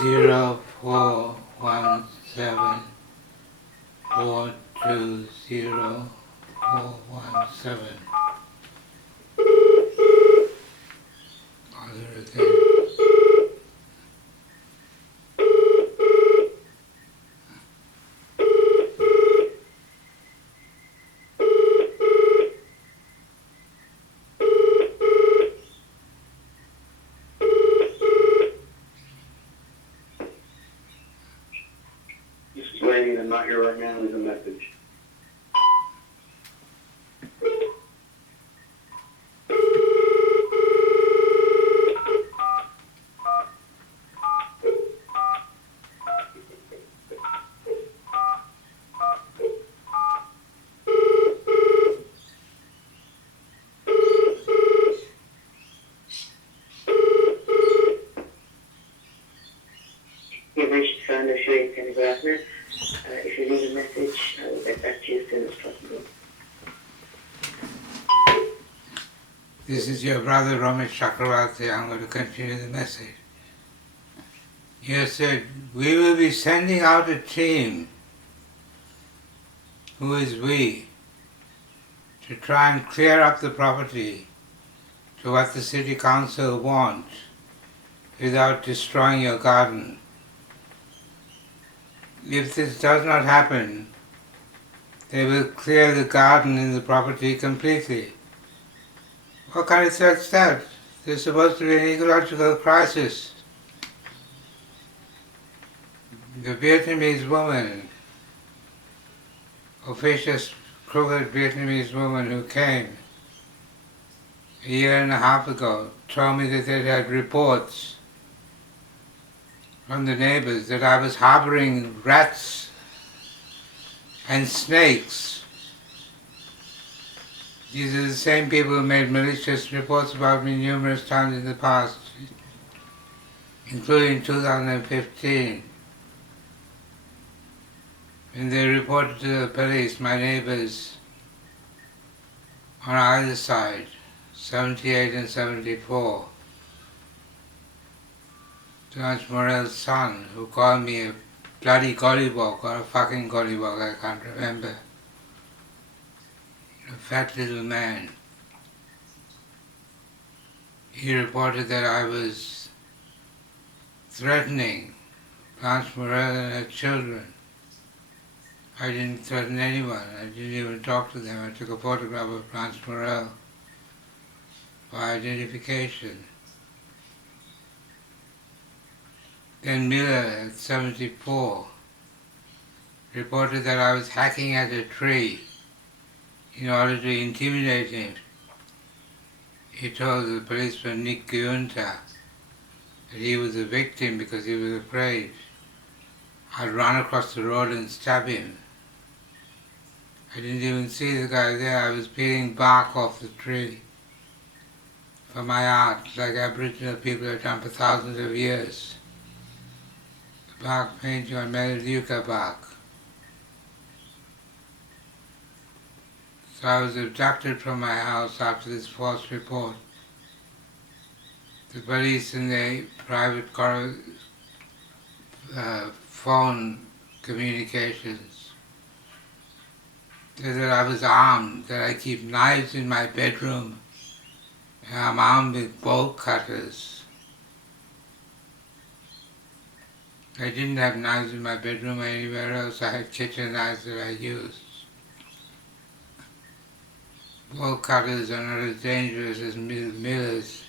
417. Other again. This is Lady, I'm not here right now. Leave a message. You've reached Dr Shireen Senewiratne. If you leave a message, I will get back to you as soon as possible. This is your brother Rom Chakravarti. I'm going to continue the message. You said, we will be sending out a team. Who is we? To try and clear up the property to what the city council wants without destroying your garden. If this does not happen, they will clear the garden and the property completely. What kind of threat is that? There's supposed to be an ecological crisis. The Vietnamese woman, officious, crooked Vietnamese woman who came a year and a half ago, told me that they had reports from the neighbors that I was harboring rats and snakes. These are the same people who made malicious reports about me numerous times in the past, including 2015. And they reported to the police, my neighbors on either side, 78 and 74. George Morell's son, who called me a bloody gollywog or a fucking gollywog, I can't remember. A fat little man. He reported that I was threatening Blanche Morell and her children. I didn't threaten anyone. I didn't even talk to them. I took a photograph of Blanche Morell for identification. Then Miller, at 74, reported that I was hacking at a tree in order to intimidate him. He told the policeman Nick Giunta that he was a victim because he was afraid I'd run across the road and stab him. I didn't even see the guy there. I was peeling bark off the tree for my art, like Aboriginal people have done for thousands of years. The bark painting on Melaleuca bark. So I was abducted from my house after this false report. The police in their private phone communications said that I was armed, that I keep knives in my bedroom, and I'm armed with bolt cutters. I didn't have knives in my bedroom or anywhere else. I had kitchen knives that I used. Bolt cutters are not as dangerous as Miller's.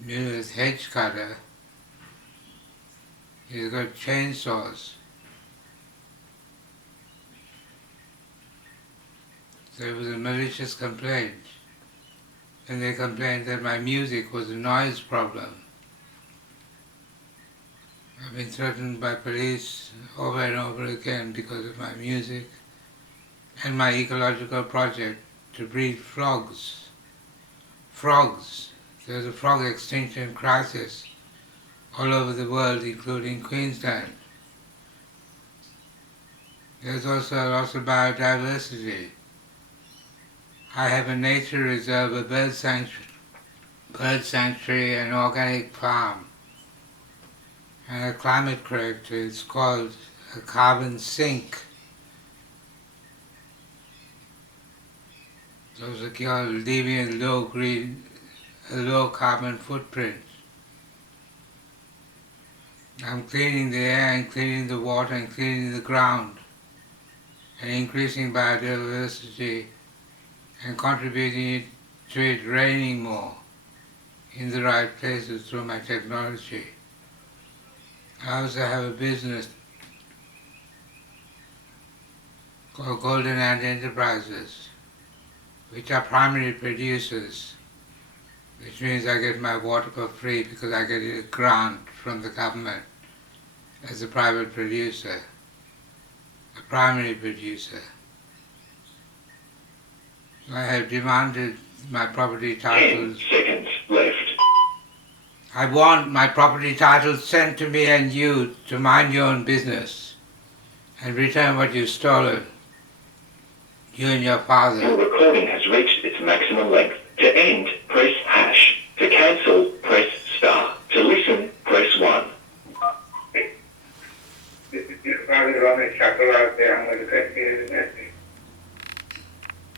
Miller's hedge cutter. He's got chainsaws. So it was a malicious complaint. And they complained that my music was a noise problem. I've been threatened by police over and over again because of my music and my ecological project to breed frogs. Frogs. There's a frog extinction crisis all over the world, including Queensland. There's also a loss of biodiversity. I have a nature reserve, a bird sanctuary bird sanctuary, an organic farm, and a climate corrector. It's called a carbon sink. Those are called leaving a low carbon footprint. I'm cleaning the air and cleaning the water and cleaning the ground and increasing biodiversity and contributing to it raining more in the right places through my technology. I also have a business called Golden Ant Enterprises, which are primary producers, which means I get my water for free because I get a grant from the government as a private producer, a primary producer. I have demanded my property 10 titles. seconds left. I want my property titles sent to me and you to mind your own business and return what you've stolen, you and your Your father. recording has reached its maximum length. To end, press hash. To cancel, press